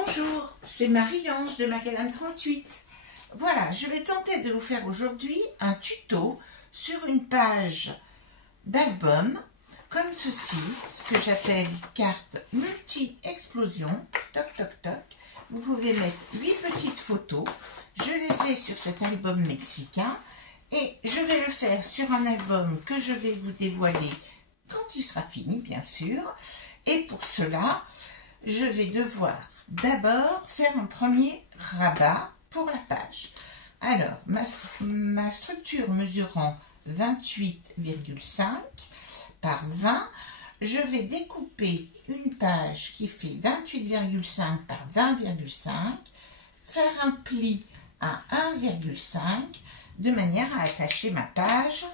Bonjour, c'est Marie-Ange de Macadam 38. Voilà, je vais tenter de vous faire aujourd'hui un tuto sur une page d'album comme ceci, ce que j'appelle carte multi-explosion. Toc toc toc. Vous pouvez mettre 8 petites photos. Je les ai sur cet album mexicain et je vais le faire sur un album que je vais vous dévoiler quand il sera fini, bien sûr. Et pour cela, je vais devoir d'abord faire un premier rabat pour la page. Alors, ma structure mesurant 28,5 par 20, je vais découper une page qui fait 28,5 par 20,5, faire un pli à 1,5 de manière à attacher ma page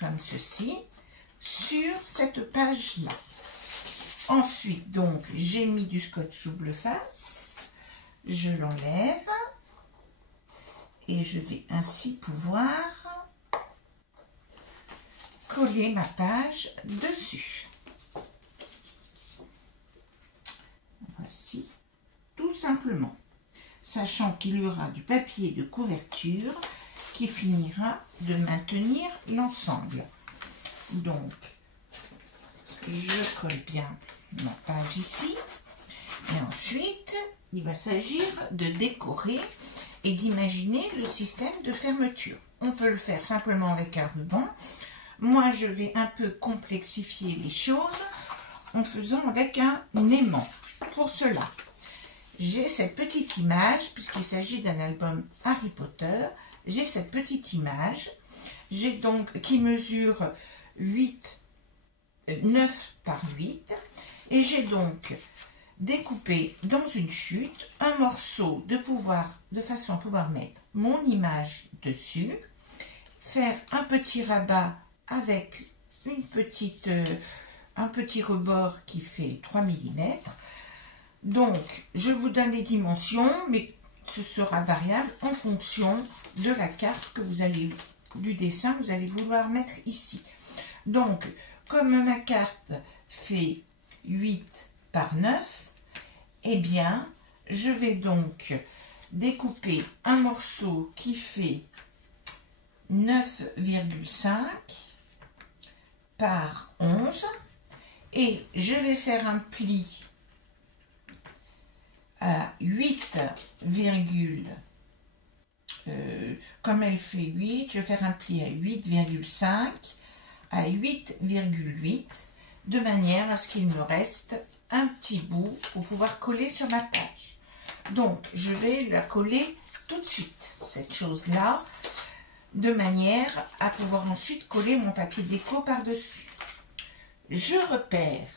comme ceci sur cette page-là. Ensuite, donc, j'ai mis du scotch double face, je l'enlève et je vais ainsi pouvoir coller ma page dessus. Voici, tout simplement, sachant qu'il y aura du papier de couverture qui finira de maintenir l'ensemble. Donc, je colle bien ma page ici et ensuite il va s'agir de décorer et d'imaginer le système de fermeture. On peut le faire simplement avec un ruban. Moi je vais un peu complexifier les choses en faisant avec un aimant. Pour cela, j'ai cette petite image, puisqu'il s'agit d'un album Harry Potter, j'ai cette petite image, j'ai donc qui mesure 9 par 8 et j'ai donc découpé dans une chute un morceau de façon à pouvoir mettre mon image dessus, faire un petit rabat avec un petit rebord qui fait 3 mm. Donc je vous donne les dimensions, mais ce sera variable en fonction de la carte que vous allez, du dessin que vous allez vouloir mettre ici. Donc comme ma carte fait 8 par 9, eh bien, je vais donc découper un morceau qui fait 9,5 par 11 et je vais faire un pli à 8, comme elle fait 8, je vais faire un pli à 8,5 à 8,8 de manière à ce qu'il me reste un petit bout pour pouvoir coller sur ma page. Donc je vais la coller tout de suite, cette chose-là, de manière à pouvoir ensuite coller mon papier déco par-dessus. Je repère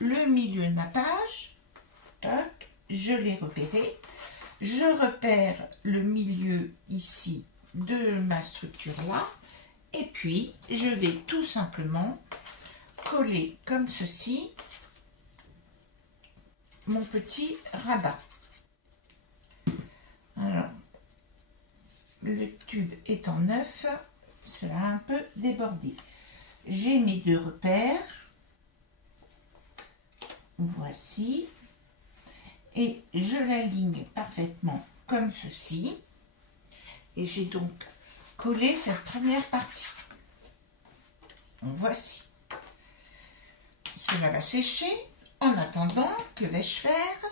le milieu de ma page, toc, je l'ai repéré. Je repère le milieu ici de ma structure là. Et puis, je vais tout simplement coller comme ceci mon petit rabat. Alors, le tube étant neuf, cela a un peu débordé. J'ai mes deux repères. Voici. Et je l'aligne parfaitement comme ceci. Et j'ai donc coller cette première partie. Voici. Cela va sécher. En attendant, que vais-je faire?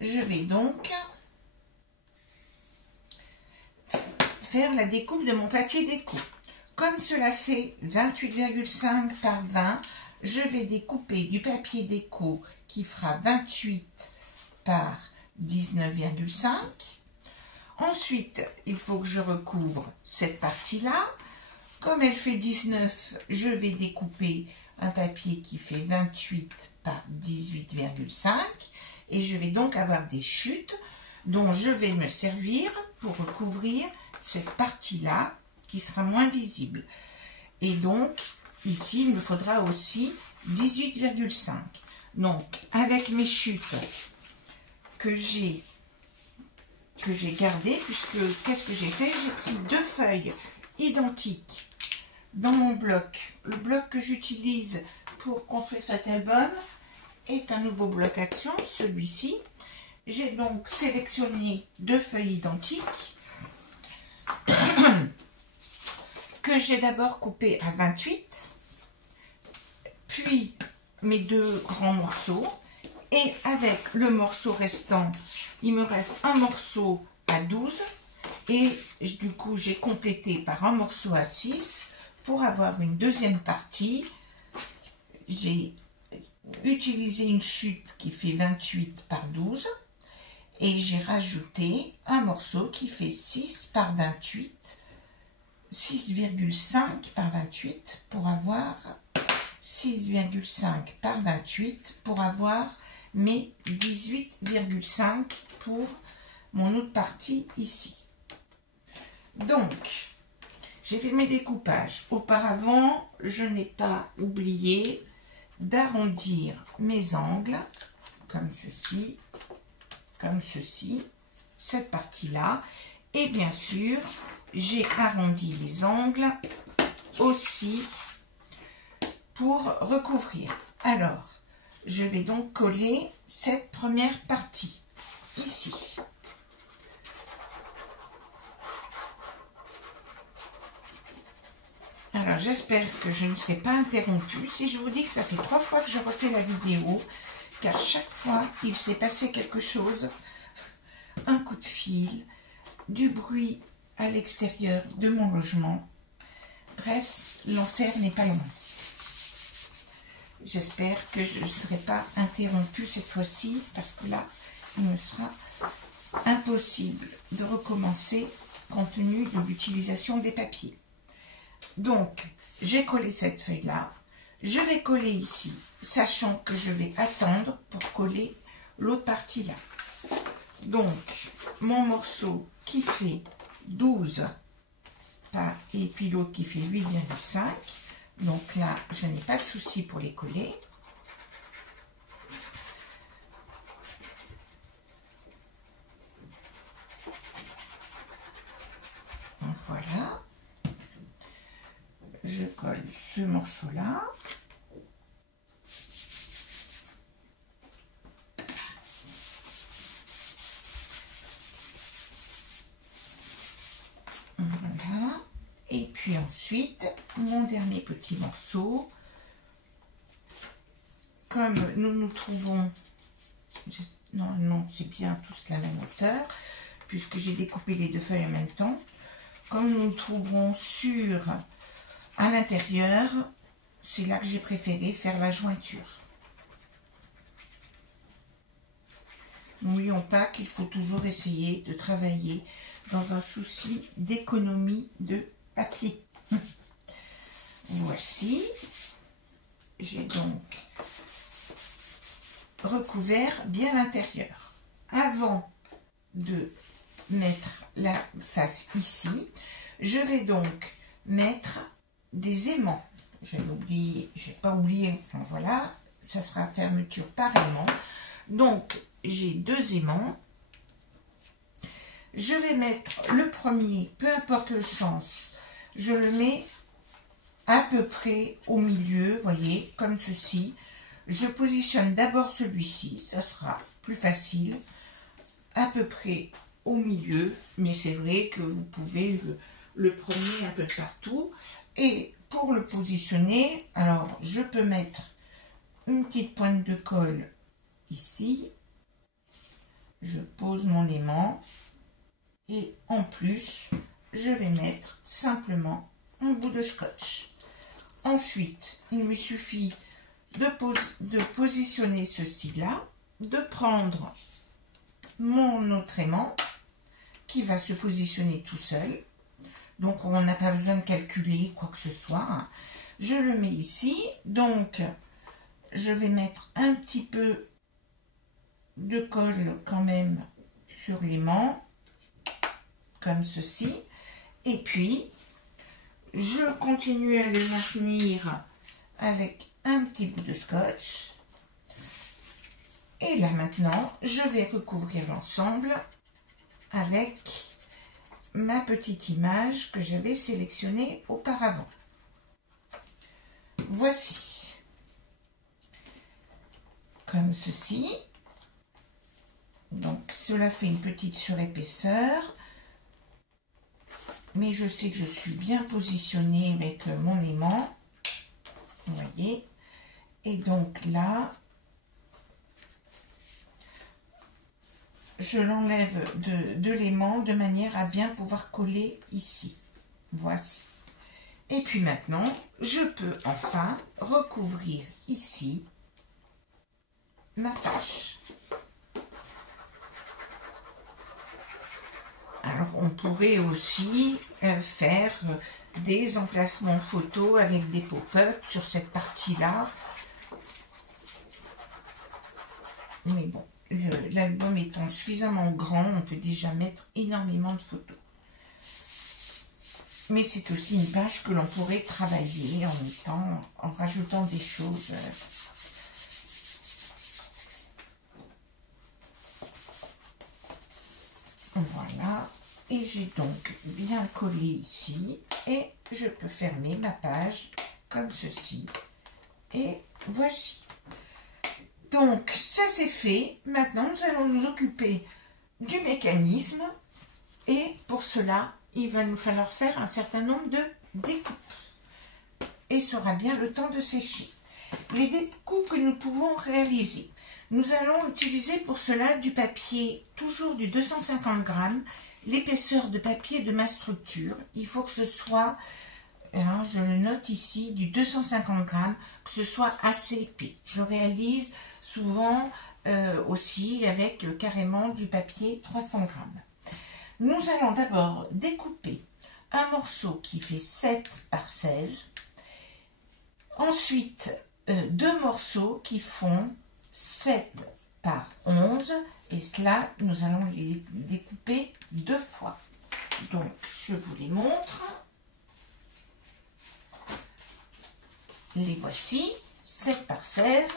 Je vais donc faire la découpe de mon papier déco. Comme cela fait 28,5 par 20, je vais découper du papier déco qui fera 28 par 19,5. Ensuite, il faut que je recouvre cette partie-là. Comme elle fait 19, je vais découper un papier qui fait 28 par 18,5 et je vais donc avoir des chutes dont je vais me servir pour recouvrir cette partie-là qui sera moins visible. Et donc, ici, il me faudra aussi 18,5. Donc, avec mes chutes que j'ai gardé, puisque qu'est-ce que j'ai fait? J'ai pris deux feuilles identiques dans mon bloc. Le bloc que j'utilise pour construire cet album est un nouveau bloc action, celui-ci. j'ai donc sélectionné 2 feuilles identiques que j'ai d'abord coupées à 28, puis mes 2 grands morceaux, et avec le morceau restant, il me reste un morceau à 12, et du coup j'ai complété par un morceau à 6 pour avoir une deuxième partie. J'ai utilisé une chute qui fait 28 par 12 et j'ai rajouté un morceau qui fait 6 par 28, 6,5 par 28 pour avoir 6,5 par 28 pour avoir mes 18,5 pour mon autre partie ici. Donc, j'ai fait mes découpages. Auparavant, je n'ai pas oublié d'arrondir mes angles, comme ceci, cette partie-là. Et bien sûr, j'ai arrondi les angles aussi pour recouvrir. Alors, je vais donc coller cette première partie, ici. Alors, j'espère que je ne serai pas interrompue. Si je vous dis que ça fait 3 fois que je refais la vidéo, car chaque fois, il s'est passé quelque chose, un coup de fil, du bruit à l'extérieur de mon logement. Bref, l'enfer n'est pas loin. J'espère que je ne serai pas interrompue cette fois-ci, parce que là, il me sera impossible de recommencer compte tenu de l'utilisation des papiers. Donc, j'ai collé cette feuille-là. Je vais coller ici, sachant que je vais attendre pour coller l'autre partie là. Donc, mon morceau qui fait 12 et puis l'autre qui fait 8,5. Donc là, je n'ai pas de souci pour les coller. Donc voilà. Je colle ce morceau-là. Voilà. Et puis ensuite, mon dernier petit morceau. Comme nous nous trouvons... Non, c'est bien tous la même hauteur, puisque j'ai découpé les 2 feuilles en même temps. Comme nous nous trouverons à l'intérieur, c'est là que j'ai préféré faire la jointure. N'oublions pas qu'il faut toujours essayer de travailler dans un souci d'économie de papier. Voici. J'ai donc recouvert bien l'intérieur. Pas de mettre la face ici, je vais donc mettre des aimants. J'ai pas oublié, enfin voilà, ça sera fermeture par aimant. Donc j'ai 2 aimants. Je vais mettre le premier, peu importe le sens, je le mets à peu près au milieu, voyez, comme ceci. Je positionne d'abord celui-ci, ça sera plus facile, à peu près au milieu, mais c'est vrai que vous pouvez le prendre un peu partout. Et pour le positionner, alors je peux mettre une petite pointe de colle ici, je pose mon aimant et en plus je vais mettre simplement un bout de scotch. Ensuite, il me suffit de positionner ceci là, de prendre mon autre aimant qui va se positionner tout seul. Donc on n'a pas besoin de calculer quoi que ce soit. Je le mets ici. Donc je vais mettre un petit peu de colle quand même sur l'aimant, comme ceci. Et puis je continue à le maintenir avec un petit bout de scotch. Et là maintenant, je vais recouvrir l'ensemble avec ma petite image que j'avais sélectionnée auparavant. Voici. Comme ceci. Donc cela fait une petite surépaisseur. Mais je sais que je suis bien positionnée avec mon aimant. Vous voyez. Et donc là, je l'enlève de l'aimant de manière à bien pouvoir coller ici. Voici. Et puis maintenant, je peux enfin recouvrir ici ma tâche. Alors, on pourrait aussi faire des emplacements photos avec des pop-up sur cette partie-là. Mais bon, l'album étant suffisamment grand, on peut déjà mettre énormément de photos. Mais c'est aussi une page que l'on pourrait travailler en rajoutant des choses. Voilà. Et j'ai donc bien collé ici. Et je peux fermer ma page comme ceci. Et voici. Donc, ça c'est fait. Maintenant, nous allons nous occuper du mécanisme. Et pour cela, il va nous falloir faire un certain nombre de découpes. Et ça aura bien le temps de sécher. Les découpes que nous pouvons réaliser. Nous allons utiliser pour cela du papier, toujours du 250 grammes, l'épaisseur de papier de ma structure. Il faut que ce soit, hein, je le note ici, du 250 grammes, que ce soit assez épais. Je réalise souvent aussi avec carrément du papier 300 grammes. Nous allons d'abord découper un morceau qui fait 7 par 16. Ensuite, deux morceaux qui font 7 par 11. Et cela, nous allons les découper 2 fois. Donc, je vous les montre. Les voici, 7 par 16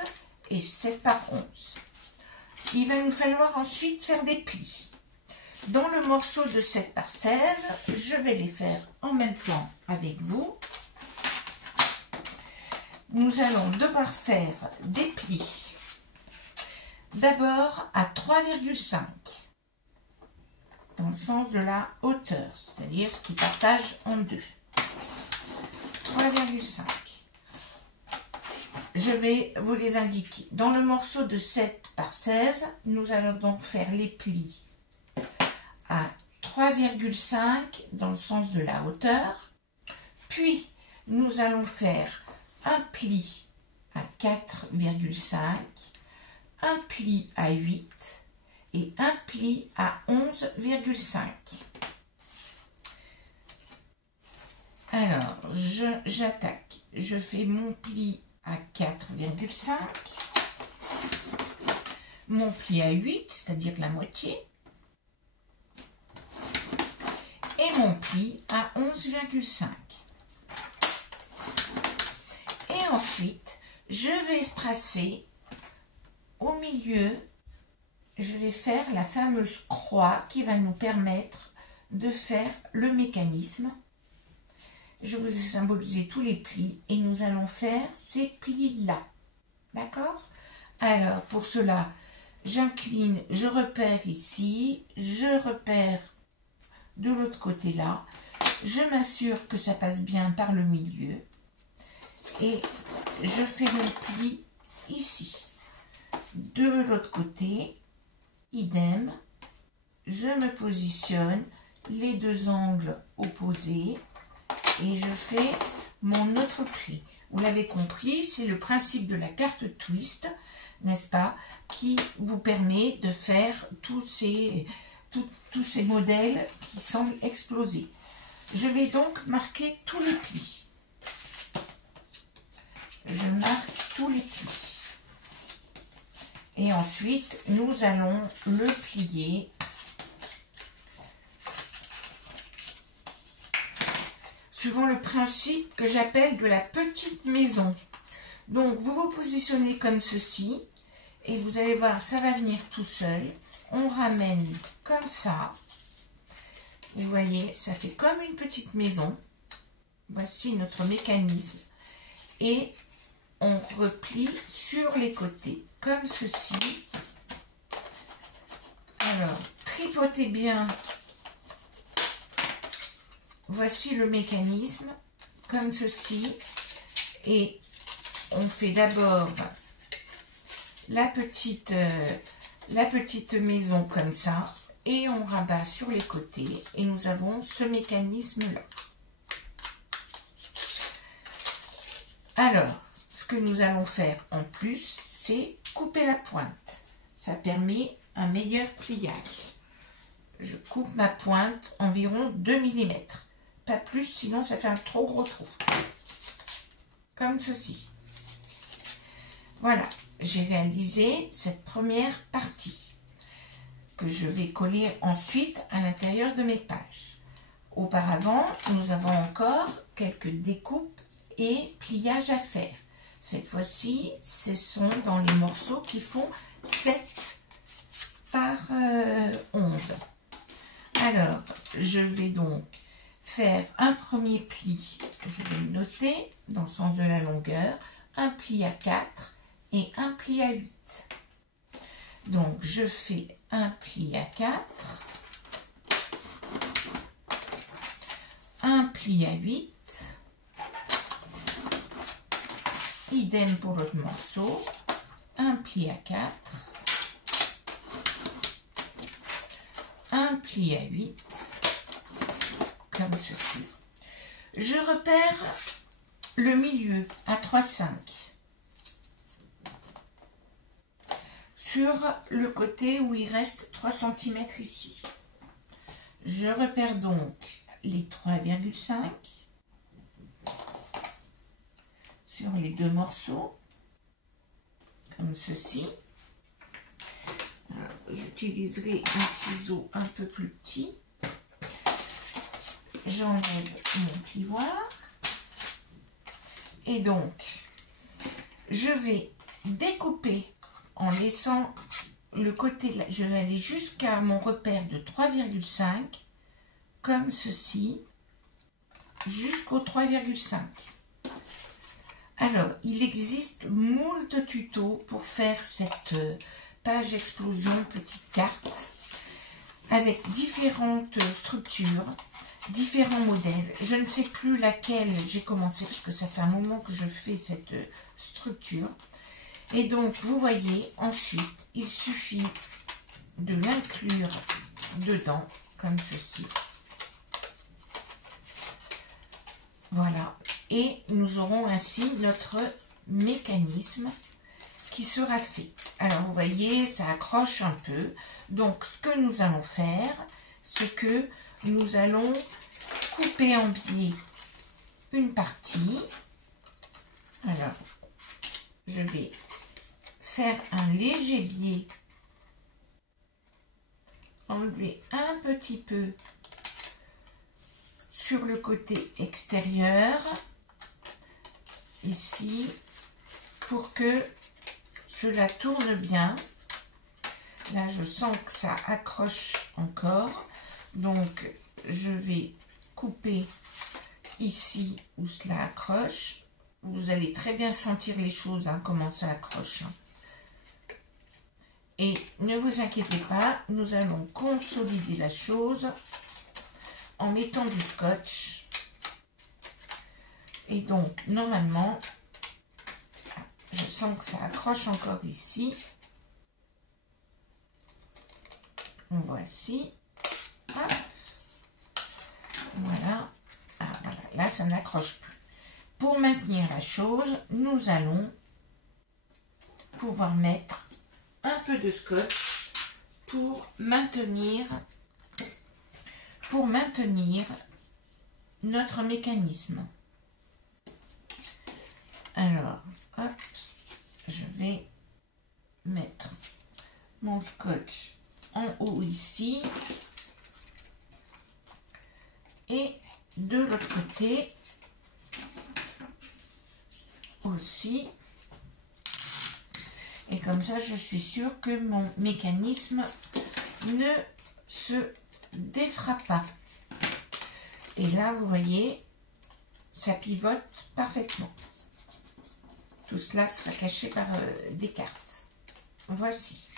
et 7 par 11. Il va nous falloir ensuite faire des plis. Dans le morceau de 7 par 16, je vais les faire en même temps avec vous. Nous allons devoir faire des plis. D'abord à 3,5 dans le sens de la hauteur, c'est-à-dire ce qui partage en deux. 3,5. Je vais vous les indiquer. Dans le morceau de 7 par 16, nous allons donc faire les plis à 3,5 dans le sens de la hauteur. Puis, nous allons faire un pli à 4,5, un pli à 8 et un pli à 11,5. Alors, j'attaque. Je fais mon pli à 4,5, mon pli à 8, c'est-à-dire la moitié, et mon pli à 11,5. Et ensuite, je vais tracer au milieu, je vais faire la fameuse croix qui va nous permettre de faire le mécanisme. Je vous ai symbolisé tous les plis et nous allons faire ces plis-là. D'accord? Alors, pour cela, j'incline, je repère ici, je repère de l'autre côté là, je m'assure que ça passe bien par le milieu et je fais mon pli ici. De l'autre côté, idem, je me positionne les deux angles opposés et je fais mon autre pli. Vous l'avez compris, c'est le principe de la carte twist, n'est-ce pas, qui vous permet de faire tous ces modèles qui semblent exploser. Je vais donc marquer tous les plis. Je marque tous les plis. Et ensuite, nous allons le plier suivant le principe que j'appelle de la petite maison. Donc, vous vous positionnez comme ceci et vous allez voir, ça va venir tout seul. On ramène comme ça. Vous voyez, ça fait comme une petite maison. Voici notre mécanisme. Et on replie sur les côtés, comme ceci. Alors, tripotez bien. Voici le mécanisme, comme ceci. Et on fait d'abord la petite maison comme ça. Et on rabat sur les côtés. Et nous avons ce mécanisme-là. Alors, ce que nous allons faire en plus, c'est couper la pointe. Ça permet un meilleur pliage. Je coupe ma pointe environ 2 mm. Pas plus, sinon ça fait un trop gros trou. Comme ceci. Voilà, j'ai réalisé cette première partie que je vais coller ensuite à l'intérieur de mes pages. Auparavant, nous avons encore quelques découpes et pliages à faire. Cette fois-ci, ce sont dans les morceaux qui font 7 par 11. Alors, je vais donc faire un premier pli, je vais le noter dans le sens de la longueur, un pli à 4 et un pli à 8. Donc, je fais un pli à 4, un pli à 8, idem pour l'autre morceau, un pli à 4, un pli à 8, comme ceci. Je repère le milieu à 3,5 sur le côté où il reste 3 cm ici. Je repère donc les 3,5 sur les deux morceaux, comme ceci. J'utiliserai un ciseau un peu plus petit. J'enlève mon plioir. Et donc, je vais découper en laissant le côté, je vais aller jusqu'à mon repère de 3,5, comme ceci, jusqu'au 3,5. Alors, il existe moult tutos pour faire cette page explosion petite carte avec différentes structures, différents modèles. Je ne sais plus laquelle j'ai commencé parce que ça fait un moment que je fais cette structure. Et donc, vous voyez, ensuite, il suffit de l'inclure dedans, comme ceci. Voilà. Et nous aurons ainsi notre mécanisme qui sera fait. Alors, vous voyez, ça accroche un peu. Donc, ce que nous allons faire, c'est que nous allons couper en biais une partie. Alors, je vais faire un léger biais, enlever un petit peu sur le côté extérieur, ici, pour que cela tourne bien. Là, je sens que ça accroche encore, donc je vais couper ici où cela accroche. Vous allez très bien sentir les choses, hein, comment ça accroche. Hein. Et ne vous inquiétez pas, nous allons consolider la chose en mettant du scotch. Et donc, normalement, je sens que ça accroche encore ici. Voici. Hop. Voilà. Ah, voilà. Là, ça n'accroche plus. Pour maintenir la chose, nous allons pouvoir mettre un peu de scotch pour maintenir notre mécanisme. Alors, hop, je vais mettre mon scotch en haut ici et de l'autre côté aussi. Et comme ça, je suis sûre que mon mécanisme ne se défera pas. Et là, vous voyez, ça pivote parfaitement. Tout cela sera caché par des cartes. Voici.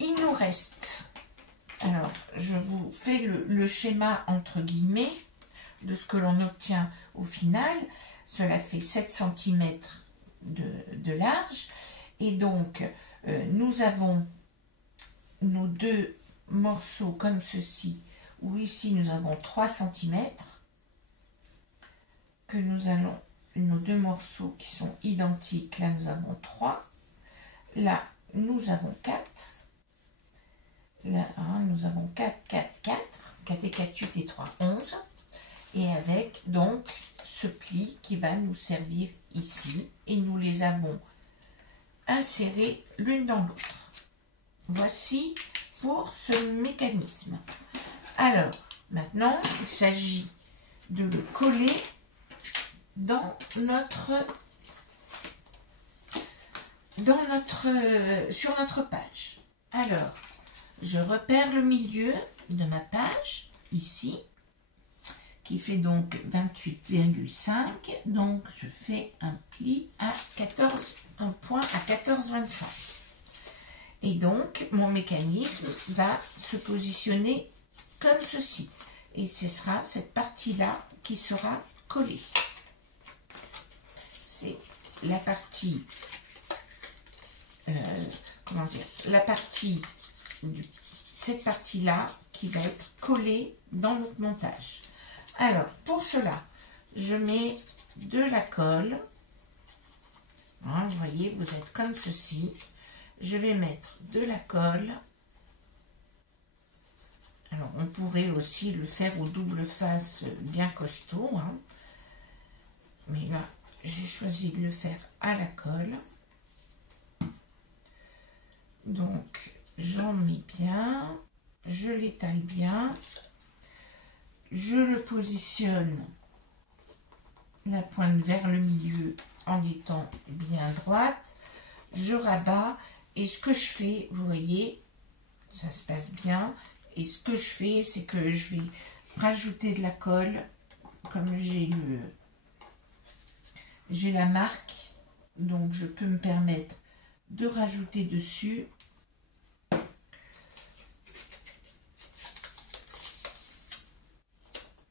Il nous reste Alors, je vous fais le schéma entre guillemets de ce que l'on obtient au final. Cela fait 7 cm de large. Et donc, nous avons nos deux morceaux comme ceci, où ici nous avons 3 cm, que nous allons, nos deux morceaux qui sont identiques, là nous avons 3, là nous avons 4, là nous avons 4, 4, 4, 4 et 4, 8 et 3, 11, et avec donc ce pli qui va nous servir ici, et nous les avons insérés l'une dans l'autre. Voici pour ce mécanisme. Alors, maintenant, il s'agit de le coller dans sur notre page. Alors, je repère le milieu de ma page, ici, qui fait donc 28,5. Donc, je fais un pli à 14, un point à 14,25. Et donc, mon mécanisme va se positionner comme ceci. Et ce sera cette partie-là qui sera collée. C'est la partie, comment dire, la partie, cette partie-là qui va être collée dans notre montage. Alors, pour cela, je mets de la colle. Hein, vous voyez, vous êtes comme ceci. Je vais mettre de la colle. Alors, on pourrait aussi le faire au double face bien costaud. Hein. Mais là, j'ai choisi de le faire à la colle. Donc, j'en mets bien. Je l'étale bien. Je le positionne la pointe vers le milieu en étant bien droite. Je rabats. Et ce que je fais, vous voyez, ça se passe bien. Et ce que je fais, c'est que je vais rajouter de la colle. Comme j'ai la marque, donc je peux me permettre de rajouter dessus.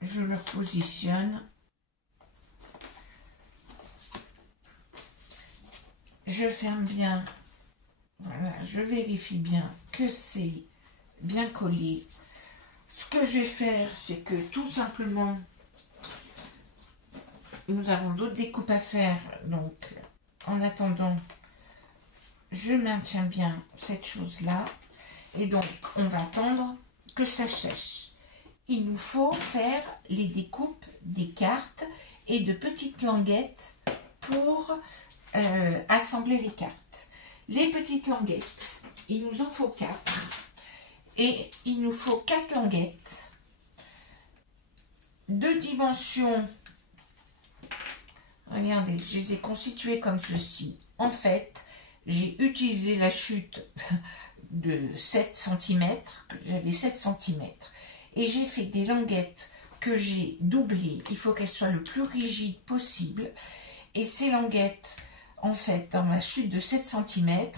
Je le positionne. Je ferme bien. Voilà, je vérifie bien que c'est bien collé. Ce que je vais faire, c'est que tout simplement, nous avons d'autres découpes à faire. Donc, en attendant, je maintiens bien cette chose-là. Et donc, on va attendre que ça sèche. Il nous faut faire les découpes des cartes et de petites languettes pour assembler les cartes. Les petites languettes, il nous en faut 4. Et il nous faut 4 languettes de dimension. Regardez, je les ai constituées comme ceci. En fait, j'ai utilisé la chute de 7 cm. J'avais 7 cm. Et j'ai fait des languettes que j'ai doublées. Il faut qu'elles soient le plus rigides possible. Et ces languettes, en fait, dans ma chute de 7 cm,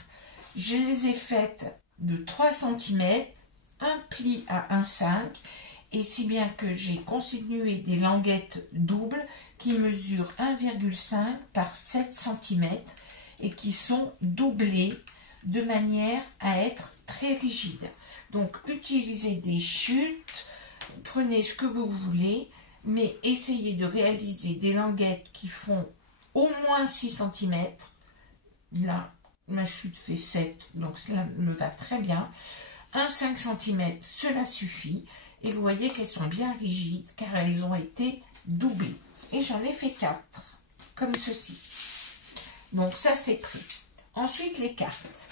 je les ai faites de 3 cm, un pli à 1,5, et si bien que j'ai constitué des languettes doubles qui mesurent 1,5 par 7 cm et qui sont doublées de manière à être très rigides. Donc, utilisez des chutes, prenez ce que vous voulez, mais essayez de réaliser des languettes qui font au moins 6 cm. Là, ma chute fait 7, donc cela me va très bien. Un 5 cm, cela suffit. Et vous voyez qu'elles sont bien rigides car elles ont été doublées. Et j'en ai fait 4, comme ceci. Donc ça, c'est pris. Ensuite, les cartes.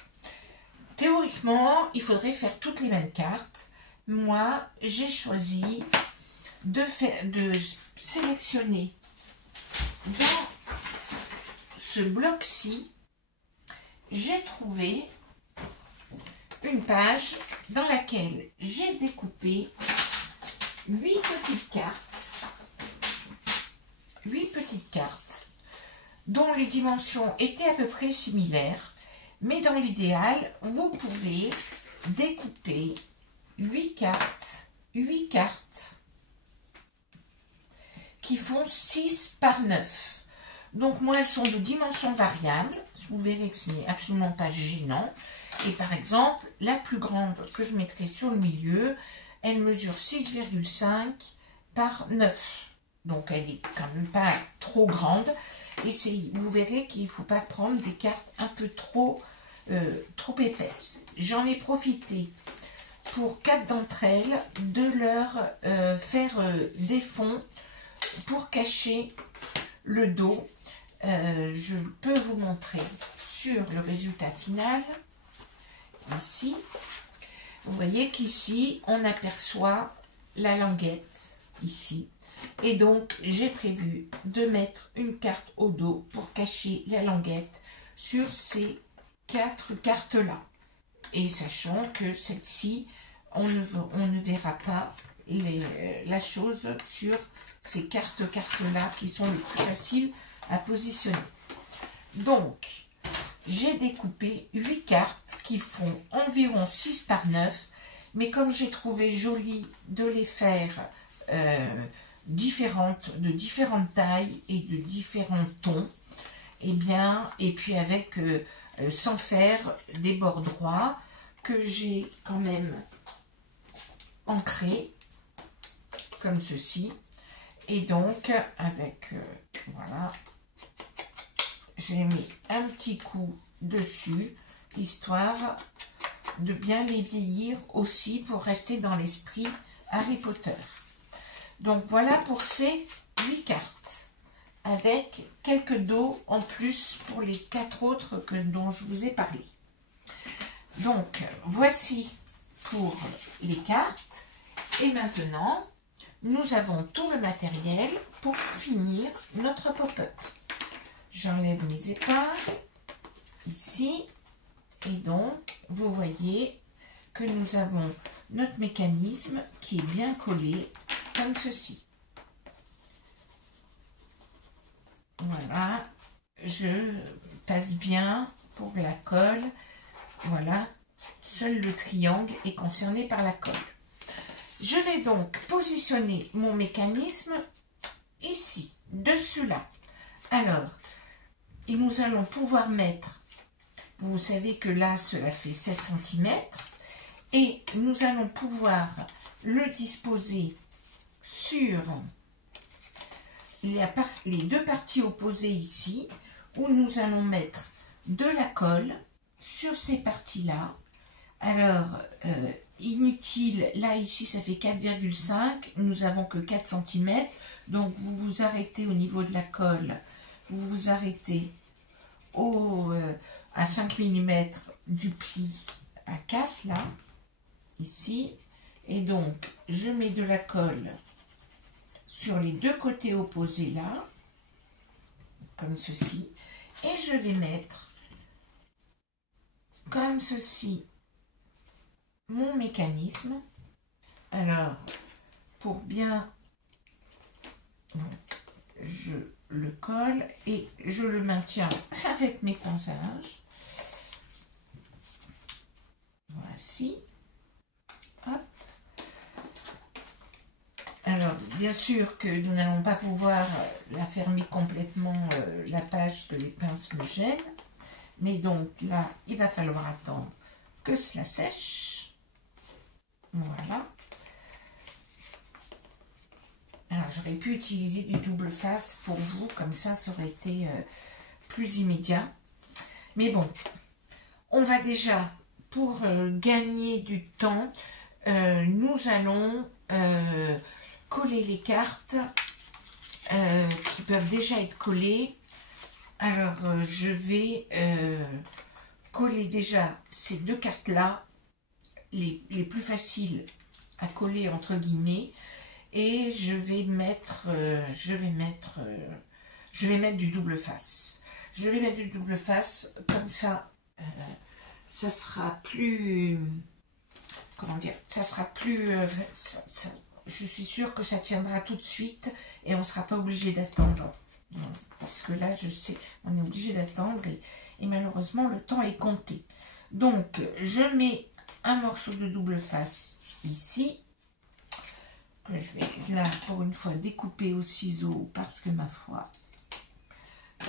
Théoriquement, il faudrait faire toutes les mêmes cartes. Moi, j'ai choisi de sélectionner dans ce bloc-ci, j'ai trouvé une page dans laquelle j'ai découpé 8 petites cartes dont les dimensions étaient à peu près similaires, mais dans l'idéal, vous pouvez découper 8 cartes qui font 6 par 9. Donc moi elles sont de dimensions variables, vous verrez que ce n'est absolument pas gênant. Et par exemple, la plus grande que je mettrai sur le milieu, elle mesure 6,5 par 9. Donc elle est quand même pas trop grande. Et vous verrez qu'il ne faut pas prendre des cartes un peu trop épaisses. J'en ai profité pour 4 d'entre elles de leur faire des fonds pour cacher le dos. Je peux vous montrer sur le résultat final. Ici, vous voyez qu'ici, on aperçoit la languette, ici. Et donc, j'ai prévu de mettre une carte au dos pour cacher la languette sur ces 4 cartes-là. Et sachant que celle-ci, on ne verra pas la chose sur ces cartes-là qui sont les plus faciles à positionner. Donc, j'ai découpé 8 cartes qui font environ 6 par 9, mais comme j'ai trouvé joli de les faire de différentes tailles et de différents tons, et bien, et puis avec, sans faire des bords droits, que j'ai quand même ancré, comme ceci, et donc, avec, voilà, j'ai mis un petit coup dessus, histoire de bien les vieillir aussi pour rester dans l'esprit Harry Potter. Donc voilà pour ces 8 cartes, avec quelques dos en plus pour les 4 autres dont je vous ai parlé. Donc voici pour les cartes. Et maintenant, nous avons tout le matériel pour finir notre pop-up. J'enlève mes épingles ici et donc vous voyez que nous avons notre mécanisme qui est bien collé comme ceci. Voilà, je passe bien pour la colle. Voilà, seul le triangle est concerné par la colle. Je vais donc positionner mon mécanisme ici, dessus là. Alors, et nous allons pouvoir mettre, vous savez que là, cela fait 7 cm, et nous allons pouvoir le disposer sur les deux parties opposées ici, où nous allons mettre de la colle sur ces parties-là. Alors, inutile, là, ici, ça fait 4,5, nous avons que 4 cm, donc vous vous arrêtez au niveau de la colle, vous vous arrêtez à 5 mm du pli à 4 là, ici, et donc je mets de la colle sur les deux côtés opposés là, comme ceci, et je vais mettre comme ceci mon mécanisme. Alors pour bien, donc, je le colle et je le maintiens avec mes pinçages. Voici. Hop. Alors, bien sûr que nous n'allons pas pouvoir la fermer complètement, la page, que les pinces me gênent. Mais donc là, il va falloir attendre que cela sèche. Voilà. Alors, j'aurais pu utiliser du double face pour vous, comme ça aurait été plus immédiat. Mais bon, on va déjà, pour gagner du temps, nous allons coller les cartes qui peuvent déjà être collées. Alors, je vais coller déjà ces deux cartes-là, les plus faciles à coller entre guillemets. Et je vais mettre du double face. Je vais mettre du double face, comme ça, ça sera plus, comment dire, ça sera plus, je suis sûre que ça tiendra tout de suite et on ne sera pas obligé d'attendre. Parce que là, je sais, on est obligé d'attendre et malheureusement, le temps est compté. Donc, je mets un morceau de double face ici, que je vais là pour une fois découper au ciseau parce que ma foi,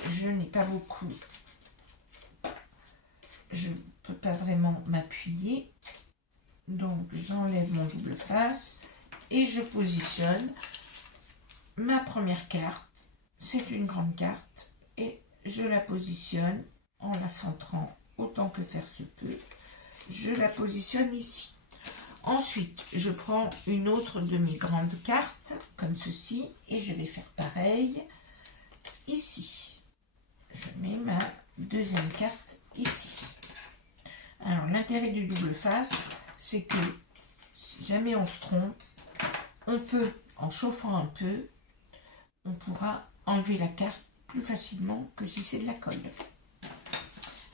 je n'ai pas beaucoup, je ne peux pas vraiment m'appuyer. Donc j'enlève mon double face et je positionne ma première carte. C'est une grande carte et je la positionne en la centrant autant que faire se peut. Je la positionne ici. Ensuite, je prends une autre de mes grandes cartes, comme ceci, et je vais faire pareil ici. Je mets ma deuxième carte ici. Alors, l'intérêt du double face, c'est que si jamais on se trompe, on peut, en chauffant un peu, on pourra enlever la carte plus facilement que si c'est de la colle.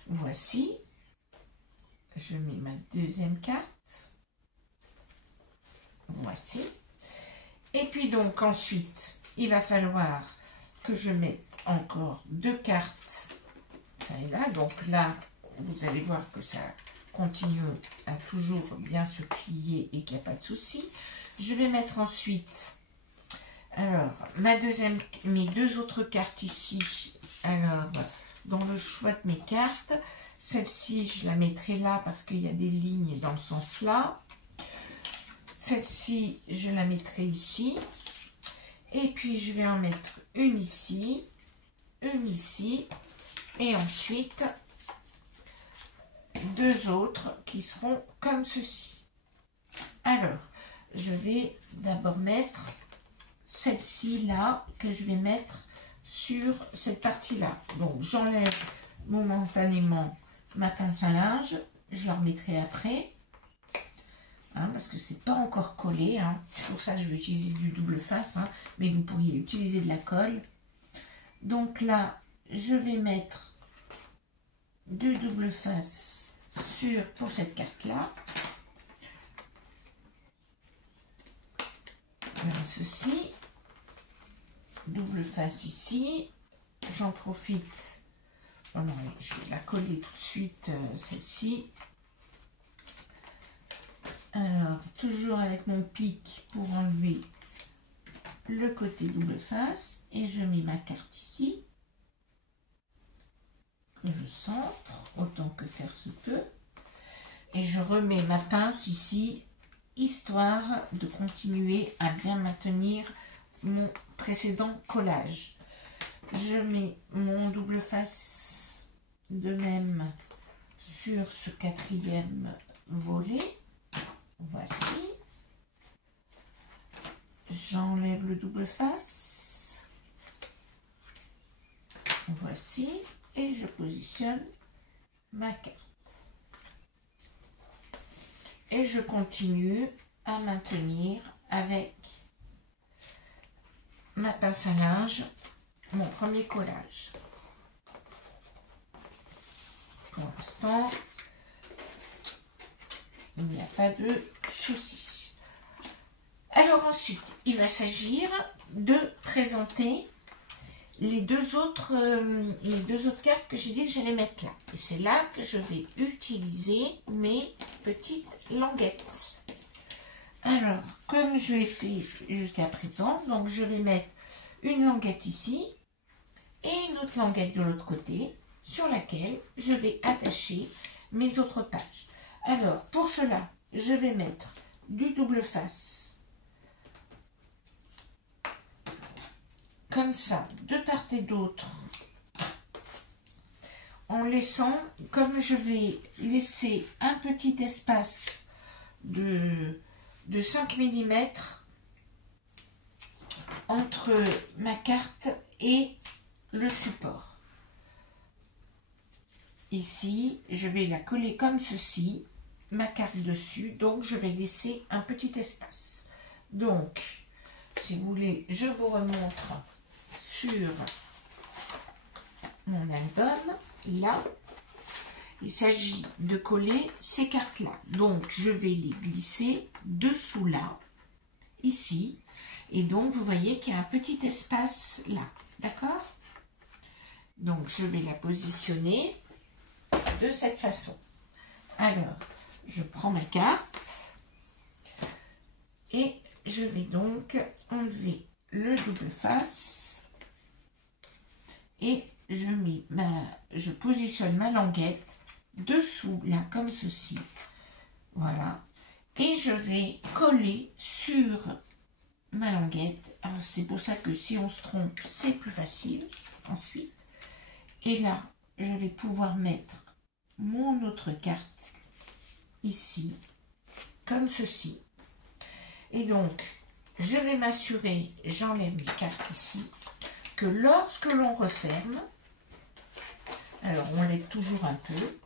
Voici. Je mets ma deuxième carte. Voici. Et puis donc ensuite, il va falloir que je mette encore deux cartes, ça et là. Donc là, vous allez voir que ça continue à toujours bien se plier et qu'il n'y a pas de souci. Je vais mettre ensuite, alors, mes deux autres cartes ici. Alors, dans le choix de mes cartes, celle-ci, je la mettrai là parce qu'il y a des lignes dans le sens là. Celle-ci, je la mettrai ici. Et puis, je vais en mettre une ici, et ensuite, deux autres qui seront comme ceci. Alors, je vais d'abord mettre celle-ci là, que je vais mettre sur cette partie-là. Donc, j'enlève momentanément ma pince à linge. Je la remettrai après. Parce que c'est pas encore collé, c'est pour ça que je vais utiliser du double face, mais vous pourriez utiliser de la colle. Donc là, je vais mettre du double face pour cette carte là, comme ceci, double face ici. J'en profite, oh non, je vais la coller tout de suite, celle-ci. Alors, toujours avec mon pic pour enlever le côté double face. Et je mets ma carte ici. Que je centre autant que faire se peut. Et je remets ma pince ici, histoire de continuer à bien maintenir mon précédent collage. Je mets mon double face de même sur ce quatrième volet. Voici. J'enlève le double face. Voici. Et je positionne ma carte. Et je continue à maintenir avec ma pince à linge mon premier collage. Pour l'instant, il n'y a pas de souci. Alors ensuite, il va s'agir de présenter les deux autres cartes que j'ai dit que j'allais mettre là. Et c'est là que je vais utiliser mes petites languettes. Alors, comme je l'ai fait jusqu'à présent, donc je vais mettre une languette ici et une autre languette de l'autre côté sur laquelle je vais attacher mes autres pages. Alors, pour cela, je vais mettre du double face, comme ça, de part et d'autre, en laissant, comme je vais laisser un petit espace de 5 mm entre ma carte et le support. Ici, je vais la coller comme ceci, ma carte dessus, donc je vais laisser un petit espace. Donc, si vous voulez, je vous remontre sur mon album. Là, il s'agit de coller ces cartes-là. Donc, je vais les glisser dessous là, ici. Et donc, vous voyez qu'il y a un petit espace là. D'accord? Donc, je vais la positionner de cette façon. Alors, je prends ma carte. je vais donc enlever le double face et je positionne ma languette dessous, là, comme ceci. Voilà. Et je vais coller sur ma languette. Alors, c'est pour ça que si on se trompe, c'est plus facile ensuite. Et là, je vais pouvoir mettre mon autre carte ici, comme ceci. Et donc, je vais m'assurer, j'enlève mes cartes ici, que lorsque l'on referme, alors on lève toujours un peu,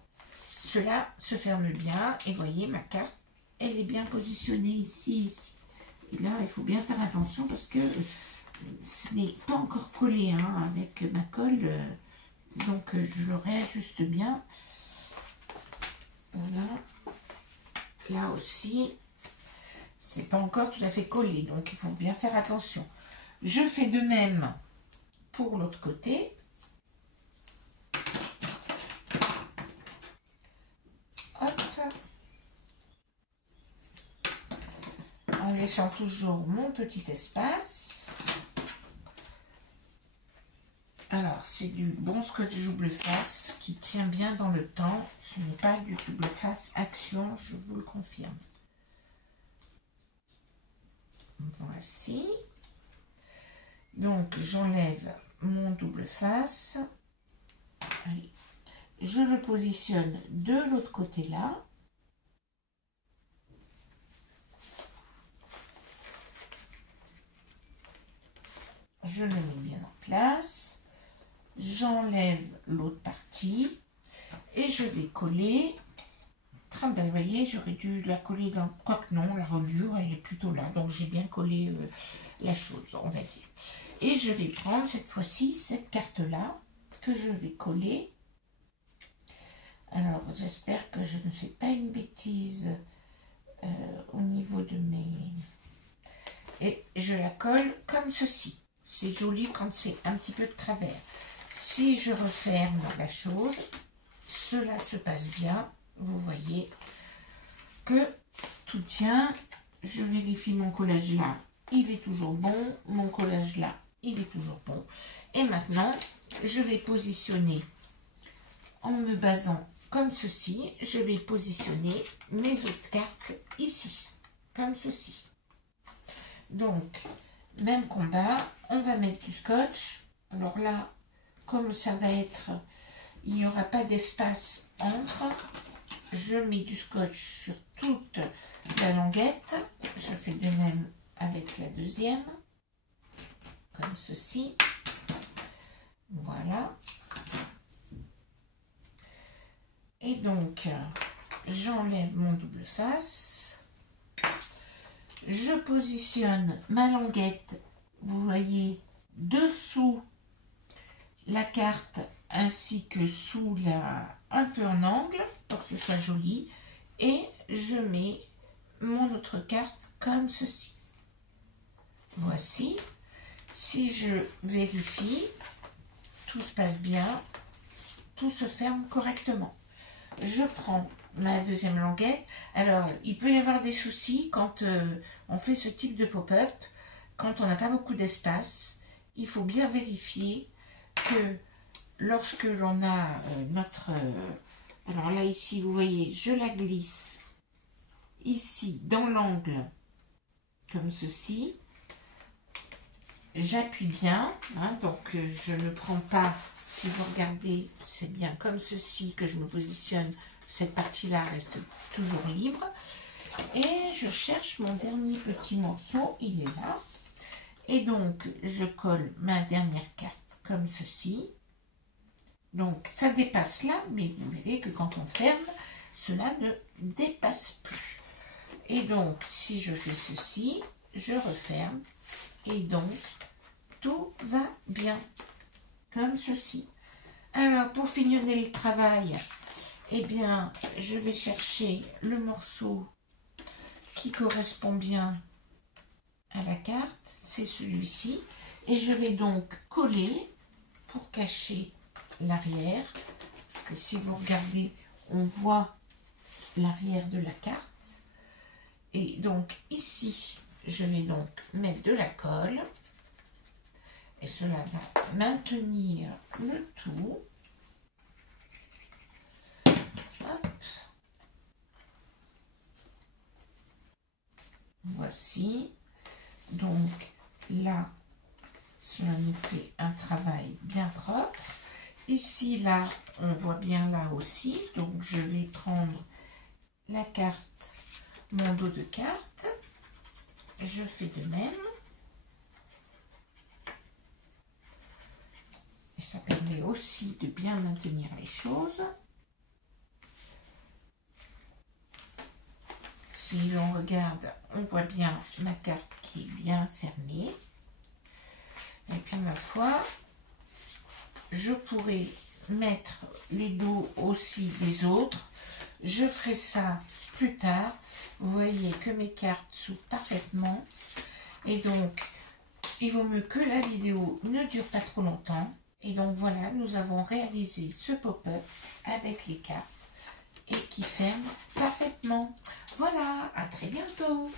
cela se ferme bien. Et voyez, ma carte, elle est bien positionnée ici, ici. Et là, il faut bien faire attention parce que ce n'est pas encore collé hein, avec ma colle. Donc, je le réajuste bien. Voilà. Là aussi, c'est pas encore tout à fait collé. Donc, il faut bien faire attention. Je fais de même pour l'autre côté. Hop. En laissant toujours mon petit espace. Alors, c'est du bon scotch double face qui tient bien dans le temps. Ce n'est pas du double face action, je vous le confirme. Voici. Donc, j'enlève mon double face. Allez. Je le positionne de l'autre côté là. Je le mets bien en place. J'enlève l'autre partie et je vais coller. Très bien, vous voyez, j'aurais dû la coller dans... Quoique non, la reliure, elle est plutôt là. Donc, j'ai bien collé la chose, on va dire. Et je vais prendre cette fois-ci cette carte-là que je vais coller. Alors, j'espère que je ne fais pas une bêtise au niveau de mes... Et je la colle comme ceci. C'est joli quand c'est un petit peu de travers. Si je referme la chose, cela se passe bien. Vous voyez que tout tient. Je vérifie mon collage là. Il est toujours bon. Mon collage là, il est toujours bon. Et maintenant, je vais positionner en me basant comme ceci. Je vais positionner mes autres cartes ici. Comme ceci. Donc, même combat. On va mettre du scotch. Alors là, comme ça va être, il n'y aura pas d'espace entre, je mets du scotch sur toute la languette. Je fais de même avec la deuxième, comme ceci. Voilà. Et donc, j'enlève mon double face. Je positionne ma languette, vous voyez, dessous la carte ainsi que sous la, un peu en angle pour que ce soit joli, et je mets mon autre carte comme ceci. Voici. Si je vérifie, tout se passe bien, tout se ferme correctement. Je prends ma deuxième languette. Alors, il peut y avoir des soucis quand on fait ce type de pop-up, quand on n'a pas beaucoup d'espace. Il faut bien vérifier que lorsque l'on a notre... alors là, ici, vous voyez, je la glisse ici, dans l'angle, comme ceci. J'appuie bien, hein, donc je ne prends pas, si vous regardez, c'est bien comme ceci que je me positionne. Cette partie-là reste toujours libre. Et je cherche mon dernier petit morceau, il est là. Et donc, je colle ma dernière carte comme ceci. Donc, ça dépasse là, mais vous verrez que quand on ferme, cela ne dépasse plus. Et donc, si je fais ceci, je referme. Et donc, tout va bien, comme ceci. Alors, pour fignoler le travail, eh bien, je vais chercher le morceau qui correspond bien à la carte. C'est celui-ci. Et je vais donc coller pour cacher l'arrière. Parce que si vous regardez, on voit l'arrière de la carte. Et donc, ici, je vais donc mettre de la colle. Et cela va maintenir le tout. Hop. Voici. Donc là, cela nous fait un travail bien propre. Ici, là, on voit bien là aussi. Donc je vais prendre la carte, mon dos de carte. Je fais de même. Et ça permet aussi de bien maintenir les choses. Si l'on regarde, on voit bien ma carte qui est bien fermée. Et puis ma foi, je pourrais mettre les dos aussi des autres. Je ferai ça plus tard. Vous voyez que mes cartes s'ouvrent parfaitement. Et donc, il vaut mieux que la vidéo ne dure pas trop longtemps. Et donc voilà, nous avons réalisé ce pop-up avec les cartes et qui ferme parfaitement. Voilà, à très bientôt.